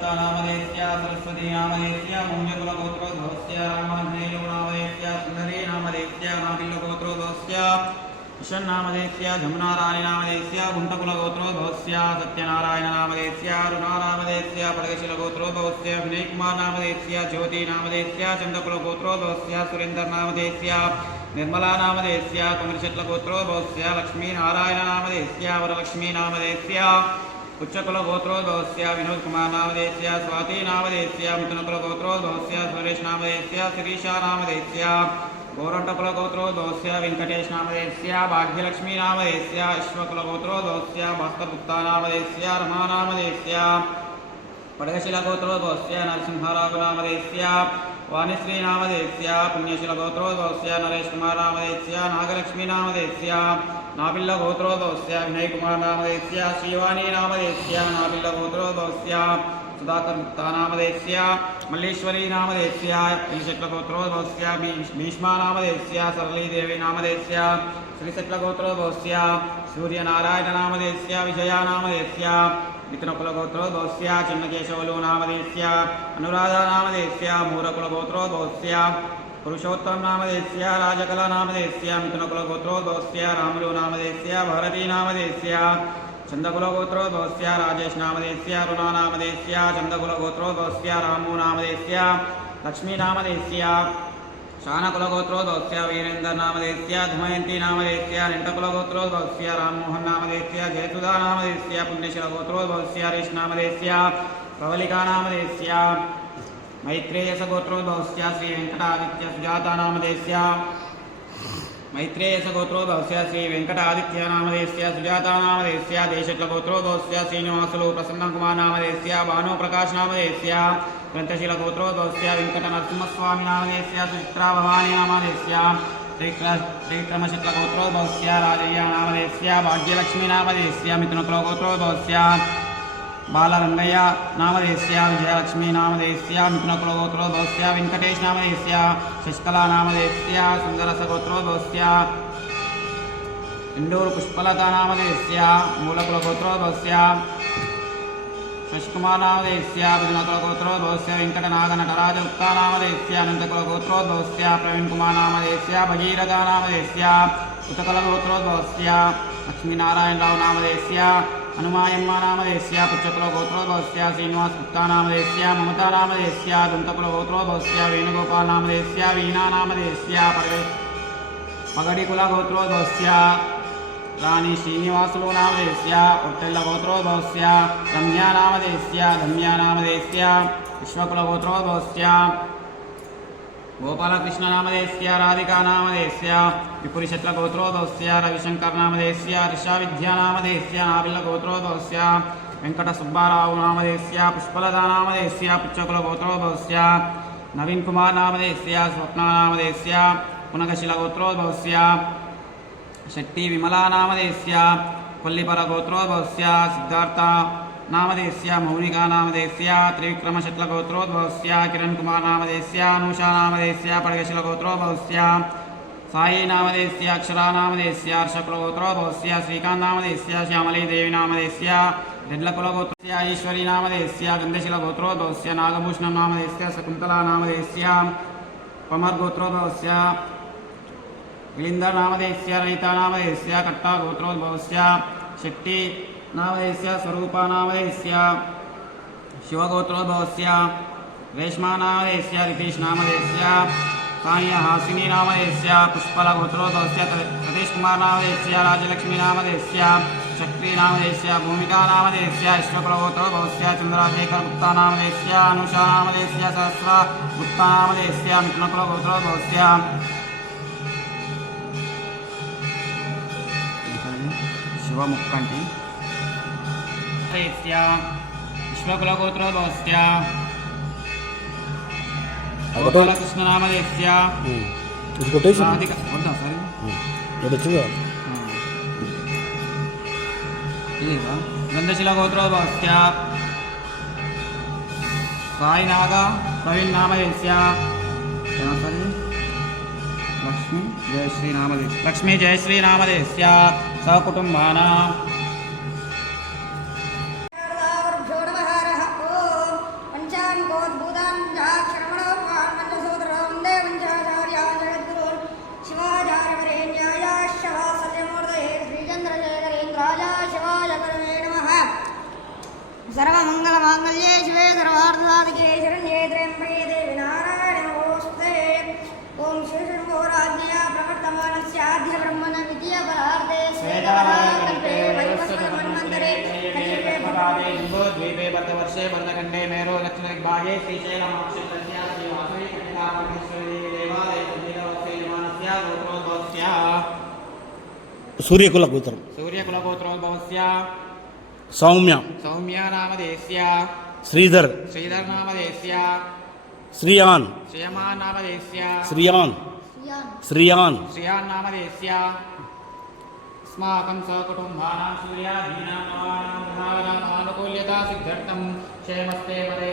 दत्तानामधेयस्य सरस्वतीनामधेयस्य मौञ्जकुलगोत्रोद्भवस्य रामाञ्जनेयोनामधेयस्य सुन्दरीनामधेयस्य नाबिल्लगोत्रोद्भवस्य ईशन्नामधेयस्य जमुनारायणामधेयस्य गुण्टकुलगोत्रोद्भवस्य सत्यनारायणनामधेयस्य अरुणानामधेयस्य पडगशिलगोत्रोद्भवस्य विनयकुमारनामधेयस्य ज्योतिनामधेयस्य चन्दकुलगोत्रोद्भवस्य सुरेन्द्रनामधेयस्य निर्मलानामधेयस्य कुमरिशट्लगोत्रोद्भवस्य लक्ष्मीनारायणनामधेयस्य वरलक्ष्मीनामधेयस्य उच्चकुलगोत्रोद्भवस्य विनोदकुमारनामधेयस्य स्वातीनामधेयस्य मिथुनकुलगोत्रोद्भवस्य सुरेशनामधेयस्य शिरीषानामधेयस्य गोरण्टकुलगोत्रोद्भवस्य वेङ्कटेशनामधेयस्य भाग्यलक्ष्मीनामधेयस्य अश्वकुलगोत्रोद्भवस्य भास्करगुप्तानामधेयस्य रमानामधेयस्य पडगशिलगोत्रोद्भवस्य नरसिंहराघुनामधेयस्य वाणिश्रीनामधेयस्य पुण्यशिलगोत्रोद्भवस्य नरेशकुमारनामधेयस्य नागलक्ष्मीनामधेयस्य नाबिल्लगोत्रोद्भवस्य विनयकुमारनामधेयस्य श्रीवाणीनामधेयस्य नाबिल्लगोत्रोद्भवस्य सुधाकरगुप्तानामधेयस्य मल्लेश्वरीनामधेयस्य श्रीशट्लगोत्रोद्भवस्य भीष्मानामधेयस्य सरलीदेवीनामधेयस्य श्रीशट्लगोत्रोद्भवस्य सूर्यनारायणनामधेयस्य विजयानामधेयस्य मिथुनकुलगोत्रोद्भवस्य चिन्नकेशवलुनामधेयस्य अनुराधानामधेयस्य मूरकुलगोत्रोद्भवस्य पुरुषोत्तमनामधेयस्य राजकलानामधेयस्य मिथुनकुलगोत्रोद्भवस्य रामुलुनामधेयस्य भारतीनामधेयस्य चन्दकुलगोत्रोद्भवस्य राजेशनामधेयस्य अरुणानामधेयस्य चन्दकुलगोत्रोद्भवस्य रामूनामधेयस्य लक्ष्मीनामधेयस्य शानकुलगोत्रोद्भवस्य वीरेन्द्रनामधेयस्य धमयन्तीनामधेयस्य निण्टकुलगोत्रोद्भवस्य राममोहननामधेयस्य जयसुधानामधेयस्य पुण्यशिलगोत्रोद्भवस्य हरीशनामधेयस्य प्रवलिकानामधेयस्य मैत्रेयसगोत्रोद्भवस्य श्रीवेङ्कटादित्य सुजातानामधेयस्य मैत्रेयसगोत्रोद्भवस्य श्रीवेङ्कटादित्यनामधेयस्य सुजातानामधेयस्य देशट्लगोत्रोद्भवस्य श्रीनिवासुलु प्रसन्नकुमारनामधेयस्य भानुप्रकाशनामधेयस्य ग्रन्थशीलगोत्रोद्भवस्य वेङ्कटनरसिंहस्वामिनामधेयस्य सुचित्राभवानीनामधेयस्य श्रीक्रमशट्लगोत्रोद्भवस्य राजय्यनामधेयस्य भाग्यलक्ष्मीनामधेयस्य मिथुनकुलगोत्रोद्भवस्य बालरङ्गय्य नामधेयस्य विजयलक्ष्मीनामधेयस्य मिथुनकुलगोत्रोद्भवस्य वेङ्कटेशनामधेयस्य शशिकलानामधेयस्य सुन्दरसगोत्रोद्भवस्य इण्डूरुपुष्पलतानामधेयस्य मूलकुलगोत्रोद्भवस्य शशिकुमारनामधेयस्य विजयकुलगोत्रोद्भवस्य वेङ्कटनागनटराजगुप्तानामधेयस्य अनन्तकुलगोत्रोद्भवस्य प्रवीणकुमारनामधेयस्य भगीरथनामधेयस्य उतकुलगोत्रोद्भवस्य लक्ष्मीनारायणरावनामधेयस्य हनुमायम्मानामधेयस्य पुच्छकुलगोत्रोद्भवस्य श्रीनिवासगुप्तानामधेयस्य ममतानामधेयस्य दन्तकुलगोत्रोद्भवस्य वेणुगोपालनामधेयस्य वीणानामधेयस्य पगडिकुलगोत्रोद्भवस्य राणी श्रीनिवासुलुनामधेयस्य ओट्टेल्लगोत्रोद्भवस्य रम्यानामधेयस्य धम्यानामधेयस्य विश्वकुलगोत्रोद्भवस्य गोपालकृष्णनामधेयस्य राधिकानामधेयस्य विपुरिशट्लगोत्रोद्भवस्य रविशङ्करनामधेयस्य ऋषाविद्यानामधेयस्य नाबिल्लगोत्रोद्भवस्य वेङ्कटसुब्बारावुनामधेयस्य पुष्पलतानामधेयस्य पुच्छकुलगोत्रोद्भवस्य नवीनकुमारनामधेयस्य स्वप्नानामधेयस्य पुनगशिलगोत्रोद्भवस्य शेट्टिविमलानामधेयस्य कोल्लिपरगोत्रोद्भवस्य सिद्धार्थनामधेयस्य मौनिकानामधेयस्य त्रिविक्रमशट्लगोत्रोद्भवस्य किरणकुमारनामधेयस्य अनुषानामधेयस्य पडगशिलगोत्रोद्भवस्य सायीनामधेयस्य अक्षरानामधेयस्य हर्षकुलगोत्रोद्भवस्य श्रीकान्तनामधेयस्य श्यामलीदेवीनामधेयस्य रेड्लकुलगोत्रस्य ईश्वरीनामधेयस्य गन्धशिलगोत्रोद्भवस्य नागभूषणनामधेयस्य शकुन्तलानामधेयस्य पमर्गोत्रोद्भवस्य गिलिन्दरनामधेयस्य रयितानामधेयस्य कट्टागोत्रोद्भवस्य शेट्टिनामधेयस्य स्वरूपानामधेयस्य शिवगोत्रोद्भवस्य रेश्मानामधेयस्य रितीशनामधेयस्य सानिहासिनीनामधेयस्य पुष्पलगोत्रोद्भवस्य सतीशकुमारनामधेयस्य राजलक्ष्मीनामधेयस्य शक्तिनामधेयस्य भूमिकानामधेयस्य ईश्वकुलगोत्रोद्भवस्य चन्द्रशेखरगुप्तानामधेयस्य अनुषानामधेयस्य सहस्रगुप्तानामधेयस्य मिथुनकुलगोत्रोद्भवस्य शिवमुक्कण्टि विश्वकुलगोत्रोद्भवस्य गोपालकृष्णनामधेयस्य गन्धशिलगोत्रोद्भवस्य साईनाग प्रवीणनामधेयस्य लक्ष्मी जयश्रीनामधेयस्य सहकुटुम्बानां सर्वमङ्गलमाङ्गल्ये शिवे सर्वार्थसाधिके शरण्ये त्र्यम्बके देवी नारायणे नमोऽस्तुते। ॐ शिवशम्भोराज्ञया प्रवर्तमानस्याद्य ब्रह्मण विद्यापरार्थे श्वेतवराहकल्पे वैवस्वतमन्वन्तरे कलियुगे द्वीपे वर्तवर्षे वर्धखण्डे मेरो दक्षिणदिग्भागे श्रीशैलमाक्षितस्य श्रीवासवी कटिकापरमेश्वरी देवालयस्य गोत्रोद्भवस्य सूर्यकुलगोत्रोद्भवस्य सौम्य नामधेयस्य श्रीधर नामधेयस्य श्रियमान् नामधेयस्य श्रियान् नामधेयस्य अस्माकं सकुटुम्बानां सूर्यादीनां नवानां ग्रहाणाम् आनुकूल्यता सिद्ध्यर्थं क्षेमस्ते पदे